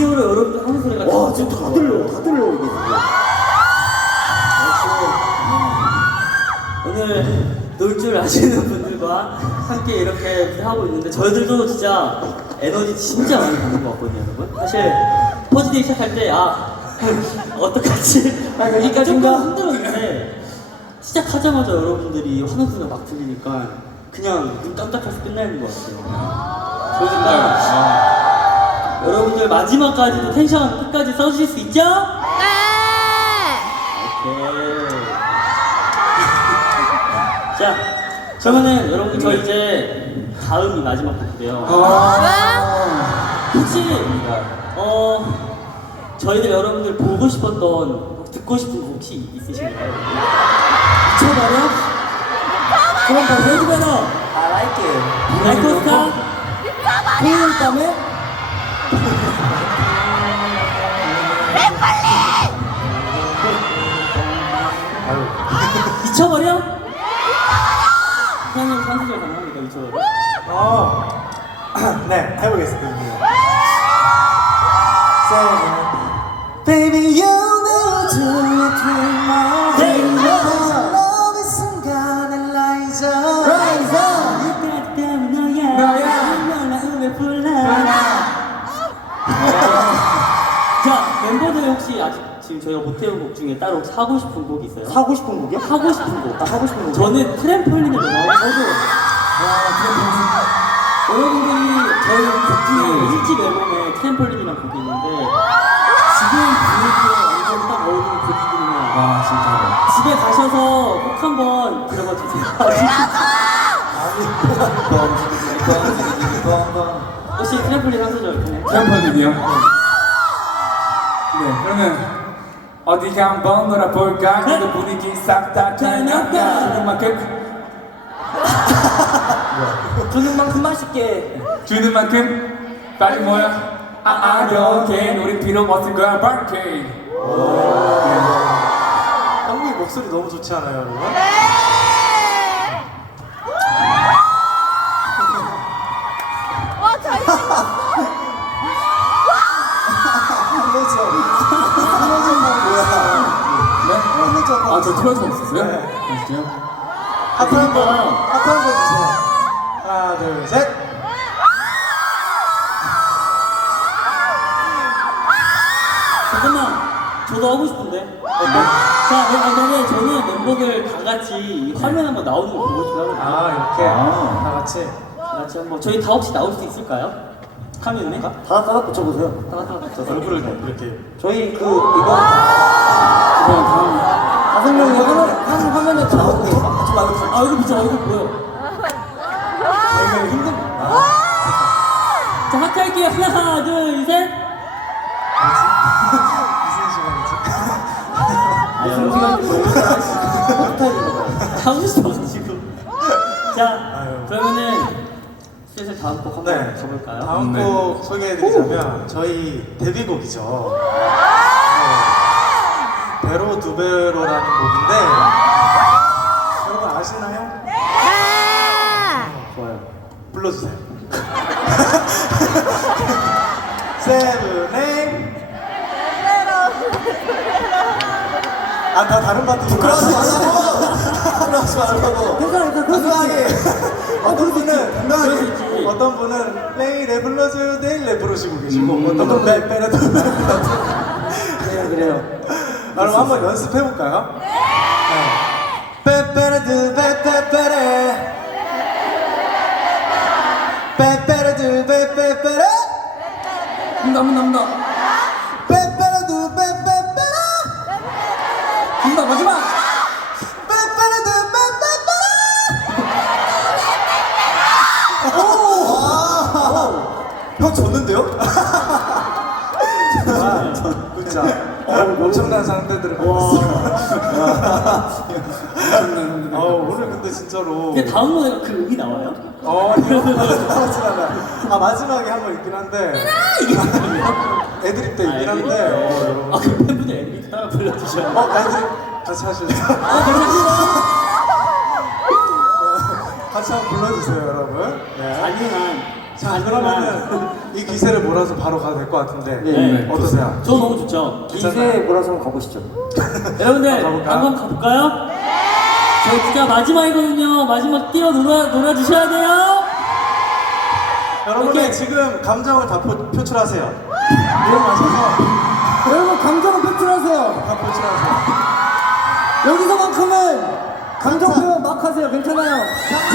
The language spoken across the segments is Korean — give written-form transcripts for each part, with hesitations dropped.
라디오로 여러분들 하는 소리가 와 지금 다 들려 이게 지금. 오늘 놀 줄 아시는 분들과 함께 이렇게 하고 있는데 저희들도 진짜 에너지 진짜 많이 받는 것 같거든요, 여러분. 사실 퍼지데이 시작할 때 어떡하지? 여기까지인가 힘들었는데 시작하자마자 여러분들이 하는 소리가 막 들리니까 그냥 눈 깜짝해서 끝나는 것 같아요. 그러니까 여러분들 마지막까지도 텐션 끝까지 써주실 수 있죠? 오케이. 자, 그러면은 여러분 저 이제 다음이 마지막 곡인데요. 혹시 저희들 여러분들 보고 싶었던 듣고 싶은 곡 혹시 있으신가요? 미쳐버려? 그럼 더 레드베너 I like it. 라이코스타 토요일 밤에 미쳐버려? 사장님 산수절 가능합니까? 미쳐버려? 네 해보겠습니다. Baby you know to it tomorrow. Love 이 순간에 rise up. Rise up. 너야 몰라. 자, 멤버들 혹시 아직 지금 저희가 못 해온 곡 중에 따로 혹시 하고 싶은 곡 있어요? 하고 싶은 곡이요? 하고 싶은 곡. 하고 싶은 곡. 저는 트램폴린을 너무 저도. 여러분들이 저희 곡 중에 1집 앨범에 트램폴린이라는 곡이 있는데 지금 분위기에 완전 딱 어울리는 곡이거든요. 와 진짜로. 집에 가셔서 꼭 한번 들어봐 주세요. 혹시 트램폴린 한 소절 그냥? 트램펄린이요? 네, 그러면 어디가 한번 놀아볼까? 그래도 분위기 싹다 그냥가 주는 만큼 주는 만큼 맛있게. 주는 만큼 빨리 모여 여기 우리 필요 없을 거야 바케. 형님 목소리 너무 좋지 않아요, 여러분? 저 틀어져 있었어요? 진짜요? 하트 한번 주세요. 하나, 둘, 셋. 잠깐만, 저도 하고 싶은데. 자, 그러면 저는 멤버들 다 같이 이 화면 한번 나오는 거 보고 싶어요. 이렇게 다 같이. 다 같이 한번 저희 다 혹시 나올 수 있을까요? 화면에? 다 다 붙여보세요. 붙여서. 얼굴을 이렇게. 저희 이거 그럼 다음 다섯 명이 한 화면에 다 나오게 같이 말고 얼굴 비춰, 얼굴 보여. 힘든. 자, 하트 할게요. 하나, 둘, 셋. 무슨 시간이지? 하고 싶어, 지금. 자, 그러면은 슬슬 다음 곡 한번 네. 가볼까요? 다음 네. 곡 소개해드리자면 저희 데뷔곡이죠. 배로 두 배로라는 곡인데 여러분 아시나요? 좋아요. 불러주세요. 세븐에 나 다른 파트 부끄러워하지 말라고. 부끄러워하지 말라고. 마지막에 어떤 분은 내일에 불러줘요 내일에 부르시고 계시고 어떤 분은 빼빼라도 그래요. 여러분 한번 연습해볼까요? 빼빼라도 빼빼빼레 빼빼라도 빼빼빼레 한다 빼빼라도 빼빼빼레 한다 마지막 빼빼라도 빼빼빼레 형 졌는데요? 진짜 엄청난 상대들을 갖고 있어요. 오늘 근데 진짜로 근데 다음 노래가 그 음이 나와요? 마지막에 한 번 있긴 한데 애드립 때 있긴 한데 여러분 그 팬분들 애들이 따라 불러주셔요. 애드립 같이 하실래요? 같이 한번 불러주세요 여러분. 네. 잔인한. 자 그러면은 이 기세를 몰아서 바로 가도 될 것 같은데 네. 어떠세요? 저 너무 좋죠. 기세에 몰아서 한번 가보시죠. 여러분들 가볼까요? 한번 가볼까요? 저희 진짜 마지막이거든요. 마지막 뛰어 놀아주셔야 돼요. 여러분의 오케이. 지금 감정을 다 표출하세요. 일어나셔서 여러분 감정을 표출하세요. 다 표출하세요. 여기서만큼은 감정 표현 막 하세요. 괜찮아요.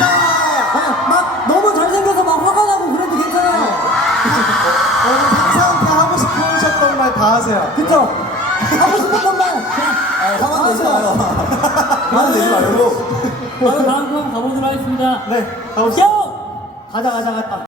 막 너무 잘생겨서 막 화가 나고 그래도 괜찮아요. 여러분 항상 다 하고 싶으셨던 말 다 하세요. 그쵸? 하고 싶었던 말. 화만 내지 마요. 화만 내지 말고. 바로 다음 번 가보도록 하겠습니다. 네, 가보시죠. 고! 가자.